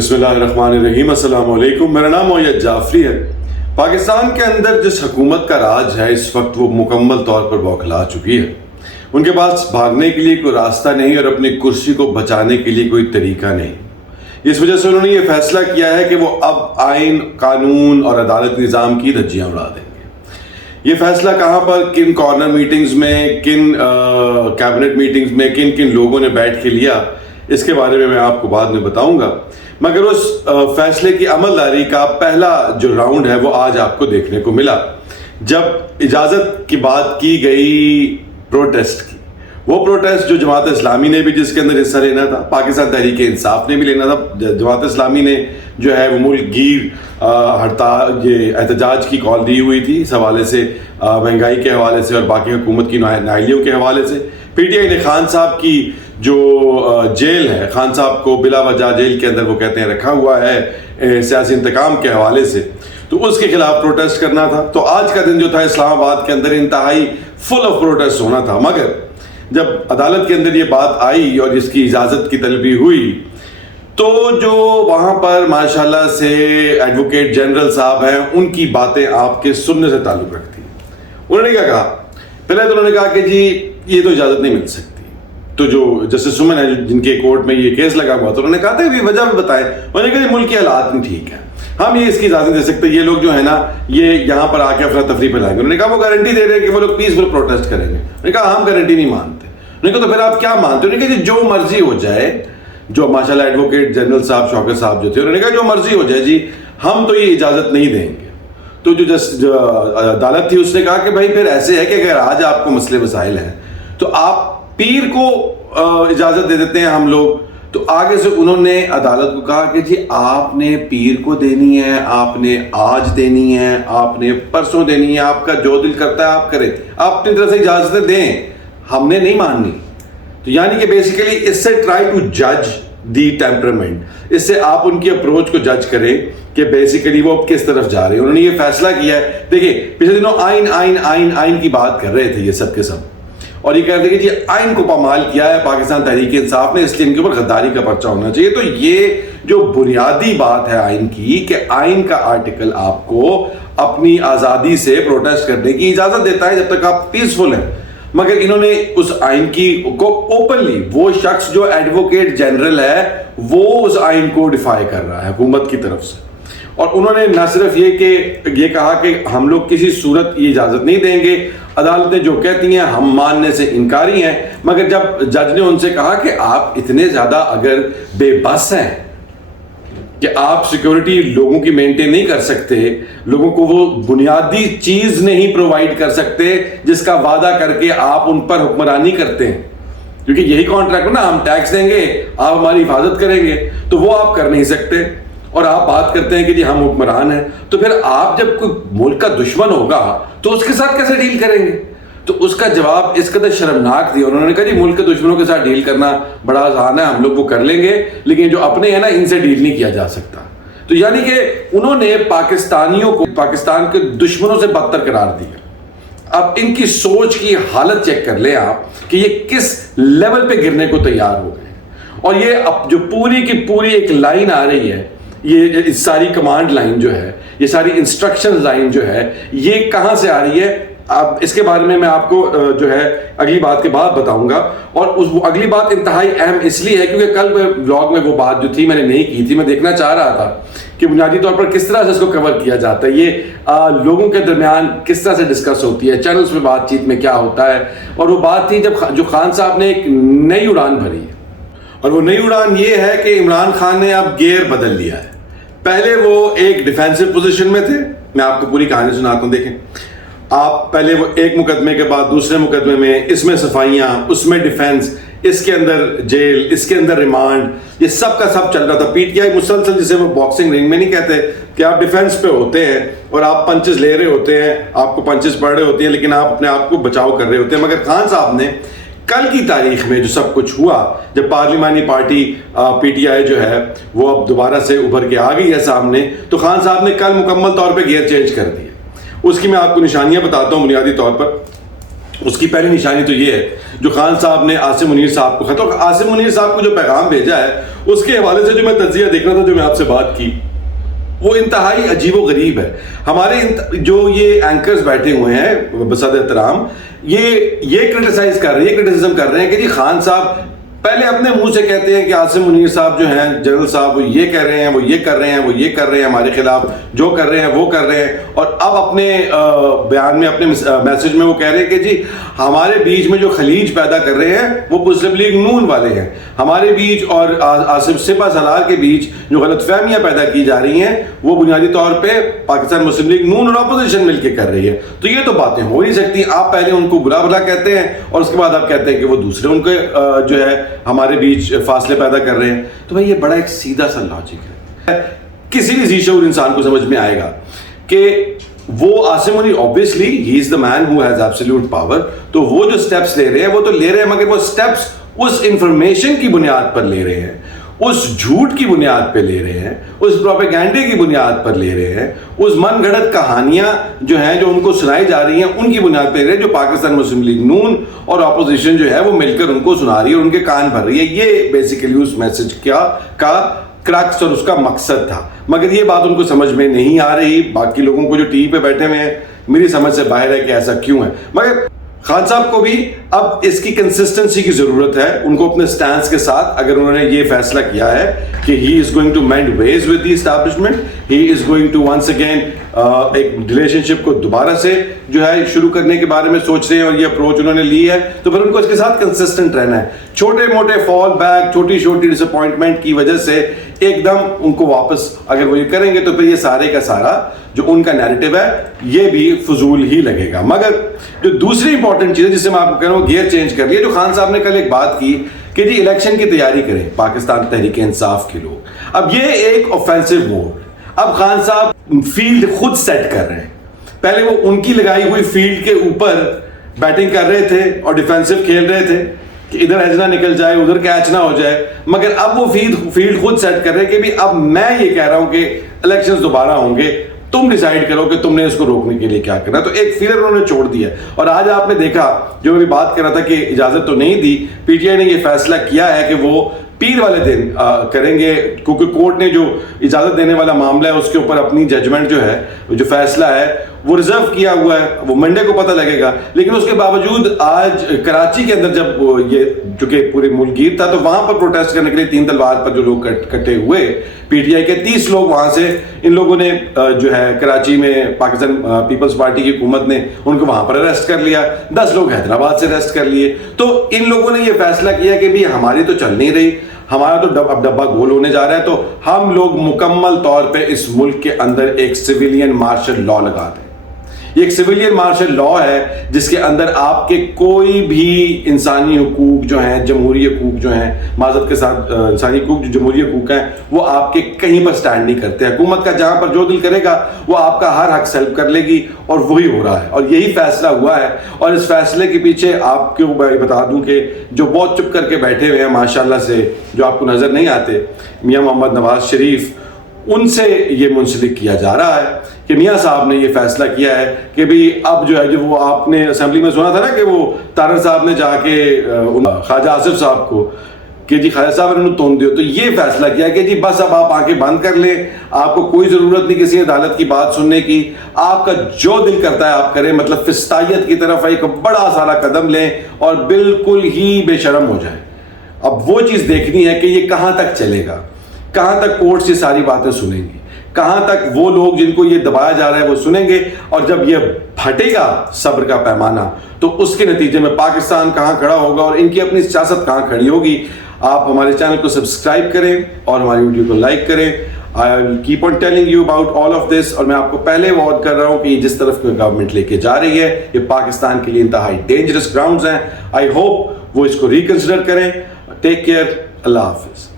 بسم اللہ الرحمن الرحیم۔ السلام علیکم، میرا نام موید جعفری ہے۔ پاکستان کے اندر جس حکومت کا راج ہے اس وقت وہ مکمل طور پر بوکھلا چکی ہے۔ ان کے پاس بھاگنے کے لیے کوئی راستہ نہیں اور اپنی کرسی کو بچانے کے لیے کوئی طریقہ نہیں۔ اس وجہ سے انہوں نے یہ فیصلہ کیا ہے کہ وہ اب آئین، قانون اور عدالت نظام کی دھجیاں اڑا دیں گے۔ یہ فیصلہ کہاں پر، کن کارنر میٹنگز میں، کن کیبنٹ میٹنگز میں کن کن لوگوں نے بیٹھ کے لیا، اس کے بارے میں آپ کو بعد میں بتاؤں گا، مگر اس فیصلے کی عمل داری کا پہلا جو راؤنڈ ہے وہ آج آپ کو دیکھنے کو ملا جب اجازت کی بات کی گئی پروٹیسٹ کی۔ وہ پروٹیسٹ جو جماعت اسلامی نے بھی جس کے اندر حصہ لینا تھا، پاکستان تحریک انصاف نے بھی لینا تھا۔ جماعت اسلامی نے جو ہے وہ ملک گیر ہڑتال، یہ احتجاج کی کال دی ہوئی تھی اس حوالے سے، مہنگائی کے حوالے سے اور باقی حکومت کی نااہلیوں کے حوالے سے۔ پی ٹی آئی نے خان صاحب کی جو جیل ہے، خان صاحب کو بلا وجہ جیل کے اندر وہ کہتے ہیں رکھا ہوا ہے سیاسی انتقام کے حوالے سے، تو اس کے خلاف پروٹیسٹ کرنا تھا۔ تو آج کا دن جو تھا اسلام آباد کے اندر انتہائی فل آف پروٹیسٹ ہونا تھا، مگر جب عدالت کے اندر یہ بات آئی اور جس کی اجازت کی طلبی ہوئی تو جو وہاں پر ماشاءاللہ سے ایڈوکیٹ جنرل صاحب ہیں، ان کی باتیں آپ کے سننے سے تعلق رکھتی ہیں۔ انہوں نے کیا کہا؟ پہلے تو انہوں نے کہا کہ جی یہ تو اجازت نہیں مل سکتی۔ تو جو جسٹس سمن ہے جن کے کورٹ میں یہ کیس لگا ہوا، تو انہوں نے کہا تھا کہ وجہ بھی بتائیں۔ انہوں نے کہا کہ ملک کے حالات نہیں ٹھیک ہے، ہم یہ اس کی اجازت دے سکتے، یہ لوگ جو ہے نا یہ یہاں پر آ کے افراتفری پھیلائیں گے۔ انہوں نے کہا وہ گارنٹی دے رہے ہیں کہ وہ لوگ پیسفل پروٹیسٹ کریں گے۔ انہوں نے کہا ہم گارنٹی نہیں مانتے۔ انہوں نے کہا تو پھر آپ کیا مانتے؟ انہوں نے کہا جی جو مرضی ہو جائے، جو ماشاءاللہ ایڈوکیٹ جنرل صاحب شوکت صاحب جو تھے، انہوں نے کہا جو مرضی ہو جائے جی ہم تو یہ اجازت نہیں دیں گے۔ تو جو عدالت تھی اس نے کہا کہ بھائی پھر ایسے ہے کہ اگر آج آپ کو مسئلے مسائل ہیں تو آپ پیر کو اجازت دے دیتے ہیں ہم لوگ۔ تو آگے سے انہوں نے عدالت کو کہا کہ جی آپ نے پیر کو دینی ہے، آپ نے آج دینی ہے، آپ نے پرسوں دینی ہے، آپ کا جو دل کرتا ہے آپ کریں، آپ اپنی طرف سے اجازتیں دیں، ہم نے نہیں ماننی۔ تو یعنی کہ بیسیکلی اس سے ٹرائی ٹو جج دی ٹیمپرمنٹ، اس سے آپ ان کی اپروچ کو جج کریں کہ بیسیکلی وہ کس طرف جا رہے ہیں۔ انہوں نے یہ فیصلہ کیا ہے، دیکھیں پچھلے دنوں آئین کی بات کر رہے تھے یہ سب کے سب، اور یہ کہتے ہیں کہ جی آئین کو پامال کیا ہے پاکستان تحریک انصاف نے، اس لیے ان کے اوپر غداری کا پرچہ ہونا چاہیے۔ تو یہ جو بنیادی بات ہے آئین کی کہ آئین کا آرٹیکل آپ کو اپنی آزادی سے پروٹیسٹ کرنے کی اجازت دیتا ہے جب تک آپ پیسفل ہیں، مگر انہوں نے اس آئین کی کو اوپنلی، وہ شخص جو ایڈوکیٹ جنرل ہے وہ اس آئین کو ڈیفائی کر رہا ہے حکومت کی طرف سے، اور انہوں نے نہ صرف یہ کہا کہ ہم لوگ کسی صورت یہ اجازت نہیں دیں گے، عدالتیں جو کہتی ہیں ہم ماننے سے انکاری ہیں، مگر جب جج نے ان سے کہا کہ آپ اتنے زیادہ اگر بے بس ہیں کہ آپ سیکیورٹی لوگوں کی مینٹین نہیں کر سکتے، لوگوں کو وہ بنیادی چیز نہیں پرووائڈ کر سکتے جس کا وعدہ کر کے آپ ان پر حکمرانی کرتے ہیں، کیونکہ یہی کانٹریکٹ ہے نا، ہم ٹیکس دیں گے آپ ہماری حفاظت کریں گے، تو وہ آپ کر نہیں سکتے، اور آپ بات کرتے ہیں کہ جی ہم حکمران ہیں۔ تو پھر آپ جب کوئی ملک کا دشمن ہوگا تو اس کے ساتھ کیسے ڈیل کریں گے؟ تو اس کا جواب اس قدر شرمناک دیا انہوں نے کہا جی ملک کے دشمنوں کے ساتھ ڈیل کرنا بڑا آسان ہے، ہم لوگ وہ کر لیں گے، لیکن جو اپنے ہیں نا ان سے ڈیل نہیں کیا جا سکتا۔ تو یعنی کہ انہوں نے پاکستانیوں کو پاکستان کے دشمنوں سے بدتر قرار دیا۔ اب ان کی سوچ کی حالت چیک کر لیں آپ کہ یہ کس لیول پہ گرنے کو تیار ہو گئے، اور یہ اب جو پوری کی پوری ایک لائن آ رہی ہے، یہ ساری کمانڈ لائن جو ہے، یہ ساری انسٹرکشن لائن جو ہے، یہ کہاں سے آ رہی ہے؟ اب اس کے بارے میں آپ کو جو ہے اگلی بات کے بعد بتاؤں گا، اور وہ اگلی بات انتہائی اہم اس لیے ہے کیونکہ کل بلاگ میں وہ بات جو تھی میں نے نہیں کی تھی، میں دیکھنا چاہ رہا تھا کہ بنیادی طور پر کس طرح سے اس کو کور کیا جاتا ہے، یہ لوگوں کے درمیان کس طرح سے ڈسکس ہوتی ہے، چینلز میں بات چیت میں کیا ہوتا ہے۔ اور وہ بات تھی جو خان صاحب نے ایک نئی اڑان بھری ہے، اور وہ نئی اڑان یہ ہے کہ عمران خان نے اب گیئر بدل لیا ہے۔ پہلے وہ ایک ڈیفینسو پوزیشن میں تھے، میں آپ کو پوری کہانی سناتا ہوں، دیکھیں آپ، پہلے وہ ایک مقدمے کے بعد دوسرے مقدمے میں، اس میں صفائیاں، اس میں ڈیفینس، اس کے اندر جیل، اس کے اندر ریمانڈ، یہ سب کا سب چل رہا تھا۔ پی ٹی آئی مسلسل، جسے وہ باکسنگ رنگ میں نہیں کہتے کہ آپ ڈیفینس پہ ہوتے ہیں اور آپ پنچز لے رہے ہوتے ہیں، آپ کو پنچز پڑ رہے ہوتے ہیں، لیکن آپ اپنے آپ کو بچاؤ کر رہے ہوتے ہیں۔ مگر خان صاحب نے کل کی تاریخ میں جو سب کچھ ہوا، جب پارلیمانی پارٹی پی ٹی آئی جو ہے وہ اب دوبارہ سے ابھر کے آ گئی ہے سامنے، تو خان صاحب نے کل مکمل طور پہ گیئر چینج کر دیا۔ اس کی میں آپ کو نشانیاں بتاتا ہوں بنیادی طور پر۔ اس کی پہلی نشانی تو یہ ہے جو خان صاحب نے عاصم منیر صاحب کو خط، عاصم منیر صاحب کو جو پیغام بھیجا ہے اس کے حوالے سے جو میں تجزیہ دیکھ رہا تھا، جو میں آپ سے بات کی، وہ انتہائی عجیب و غریب ہے. ہمارے جو یہ اینکرز بیٹھے ہوئے ہیں بصد احترام، یہ کرٹیسائز کر رہے ہیں، کرٹیسزم کر رہے ہیں کہ جی خان صاحب پہلے اپنے منہ سے کہتے ہیں کہ عاصم منیر صاحب جو ہیں جنرل صاحب وہ یہ کہہ رہے ہیں، وہ یہ کر رہے ہیں، وہ یہ کر رہے ہیں، ہمارے خلاف جو کر رہے ہیں وہ کر رہے ہیں، اور اب اپنے بیان میں، اپنے میسج میں وہ کہہ رہے ہیں کہ جی ہمارے بیچ میں جو خلیج پیدا کر رہے ہیں وہ مسلم لیگ نون والے ہیں، ہمارے بیچ اور آصف سپہ سالار کے بیچ جو غلط فہمیاں پیدا کی جا رہی ہیں وہ بنیادی طور پہ پاکستان مسلم لیگ نون اور اپوزیشن مل کے کر رہی ہے. تو یہ تو باتیں ہو نہیں سکتی. آپ پہلے ان کو برا بھلا کہتے ہیں اور اس کے بعد آپ کہتے ہیں کہ وہ دوسرے ان کے جو ہے ہمارے بیچ فاصلے پیدا کر رہے ہیں. تو بھائی یہ بڑا ایک سیدھا سا لاجک ہے. کسی بھی ذی شعور انسان کو سمجھ میں آئے گا کہ وہ Asim Munir obviously he is the man who has absolute power. تو وہ جو سٹیپس لے رہے ہیں وہ تو لے رہے ہیں، مگر وہ سٹیپس اس انفارمیشن کی بنیاد پر لے رہے ہیں، اس جھوٹ کی بنیاد پہ لے رہے ہیں، اس پروپیگینڈے کی بنیاد پر لے رہے ہیں، اس من گھڑت کہانیاں جو ہیں جو ان کو سنائی جا رہی ہیں ان کی بنیاد پہ لے رہے ہیں، جو پاکستان مسلم لیگ نون اور اپوزیشن جو ہے وہ مل کر ان کو سنا رہی ہے اور ان کے کان بھر رہی ہے. یہ بیسیکلی اس میسج کا کرکس اور اس کا مقصد تھا. مگر یہ بات ان کو سمجھ میں نہیں آ رہی. باقی لوگوں کو جو ٹی وی پہ بیٹھے ہوئے ہیں میری سمجھ سے باہر ہے کہ ایسا کیوں ہے. مگر خان صاحب کو بھی اب اس کی کنسسٹنسی کی ضرورت ہے. ان کو اپنے سٹانس کے ساتھ اگر انہوں نے یہ فیصلہ کیا ہے کہ he is going to mend ways with the establishment, he is going to once again ایک ریلیشن شپ کو دوبارہ سے جو ہے شروع کرنے کے بارے میں سوچ رہے ہیں اور یہ اپروچ انہوں نے لی ہے، تو پھر ان کو اس کے ساتھ کنسسٹنٹ رہنا ہے. چھوٹے موٹے فال بیک، چھوٹی چھوٹی ڈس اپوائنٹمنٹ کی وجہ سے ایک دم ان کو واپس اگر وہ یہ کریں گے تو پھر یہ سارے کا سارا جو ان کا نیریٹو ہے یہ بھی فضول ہی لگے گا. مگر جو دوسری امپورٹنٹ چیز ہے جس سے میں آپ کو کہہ رہا ہوں گیئر چینج کر لیا، جو خان صاحب نے کل ایک بات کی کہ جی الیکشن کی تیاری کریں پاکستان تحریک انصاف کے لوگ. اب یہ ایک آفینسو موڈ، اب خان صاحب فیلڈ خود سیٹ کر رہے ہیں. پہلے وہ ان کی لگائی ہوئی فیلڈ کے اوپر بیٹنگ کر رہے تھے اور ڈیفینسو کھیل رہے تھے کہ ادھر ایج نہ نکل جائے، ادھر کیچ نہ ہو جائے. مگر اب وہ فیلڈ خود سیٹ کر رہے کہ بھی اب میں یہ کہہ رہا ہوں کہ الیکشنز دوبارہ ہوں گے، تم ڈیسائیڈ کرو کہ تم نے اس کو روکنے کے لیے کیا کرنا ہے. تو ایک فیلر انہوں نے چھوڑ دیا. اور آج آپ نے دیکھا جو میں بات کر رہا تھا کہ اجازت تو نہیں دی، پی ٹی آئی نے یہ فیصلہ کیا ہے کہ وہ پیر والے دن کریں گے، کیونکہ کورٹ نے جو اجازت دینے والا معاملہ ہے اس کے اوپر اپنی ججمنٹ جو ہے، جو فیصلہ ہے وہ ریزرو کیا ہوا ہے، وہ منڈے کو پتہ لگے گا. لیکن اس کے باوجود آج کراچی کے اندر جب یہ چونکہ پورے ملک گیر تھا تو وہاں پر پروٹیسٹ کرنے کے لیے 3 تلوار پر جو لوگ کٹے ہوئے پی ٹی آئی کے 30 لوگ وہاں سے، ان لوگوں نے جو ہے کراچی میں پاکستان پیپلز پارٹی کی حکومت نے ان کو وہاں پر اریسٹ کر لیا، 10 لوگ حیدرآباد سے اریسٹ کر لیے. تو ان لوگوں نے یہ فیصلہ کیا کہ بھی ہماری تو چل نہیں رہی، ہمارا تو اب ڈبہ گول ہونے جا رہا ہے، تو ہم لوگ مکمل طور پہ اس ملک کے اندر ایک سویلین مارشل لا لگا دیں. یہ ایک سویلین مارشل لا ہے جس کے اندر آپ کے کوئی بھی انسانی حقوق جو ہیں، جمہوری حقوق جو ہیں، معذرت کے ساتھ انسانی حقوق جو جمہوری حقوق ہیں وہ آپ کے کہیں پر سٹینڈ نہیں کرتے. حکومت کا جہاں پر جو دل کرے گا وہ آپ کا ہر حق سلب کر لے گی، اور وہی ہو رہا ہے اور یہی فیصلہ ہوا ہے. اور اس فیصلے کے پیچھے آپ کو بتا دوں کہ جو بہت چپ کر کے بیٹھے ہوئے ہیں ماشاءاللہ سے، جو آپ کو نظر نہیں آتے، میاں محمد نواز شریف، ان سے یہ منسلک کیا جا رہا ہے کہ میاں صاحب نے یہ فیصلہ کیا ہے کہ بھی اب جو ہے، جو وہ آپ نے اسمبلی میں سنا تھا نا کہ وہ طاہر صاحب نے جا کے خواجہ آصف صاحب کو کہ جی خواجہ صاحب نے تون دیو، تو یہ فیصلہ کیا کہ جی بس اب آپ آنکھیں بند کر لیں، آپ کو کوئی ضرورت نہیں کسی عدالت کی بات سننے کی، آپ کا جو دل کرتا ہے آپ کریں. مطلب فسطائیت کی طرف ایک بڑا سارا قدم لیں اور بالکل ہی بے شرم ہو جائیں. اب وہ چیز دیکھنی ہے کہ یہ کہاں تک چلے گا، کہاں تک کورٹ سے ساری باتیں سنیں گی، کہاں تک وہ لوگ جن کو یہ دبایا جا رہا ہے وہ سنیں گے. اور جب یہ پھٹے گا صبر کا پیمانہ تو اس کے نتیجے میں پاکستان کہاں کھڑا ہوگا اور ان کی اپنی سیاست کہاں کھڑی ہوگی. آپ ہمارے چینل کو سبسکرائب کریں اور ہماری ویڈیو کو لائک کریں. I will keep on telling you about all of this. اور میں آپ کو پہلے وارن کر رہا ہوں کہ یہ جس طرف گورنمنٹ لے کے جا رہی ہے یہ پاکستان کے لیے انتہائی ڈینجرس گراؤنڈز ہیں. آئی ہوپ وہ اس کو ریکنسیڈر کریں. Take care. اللہ حافظ.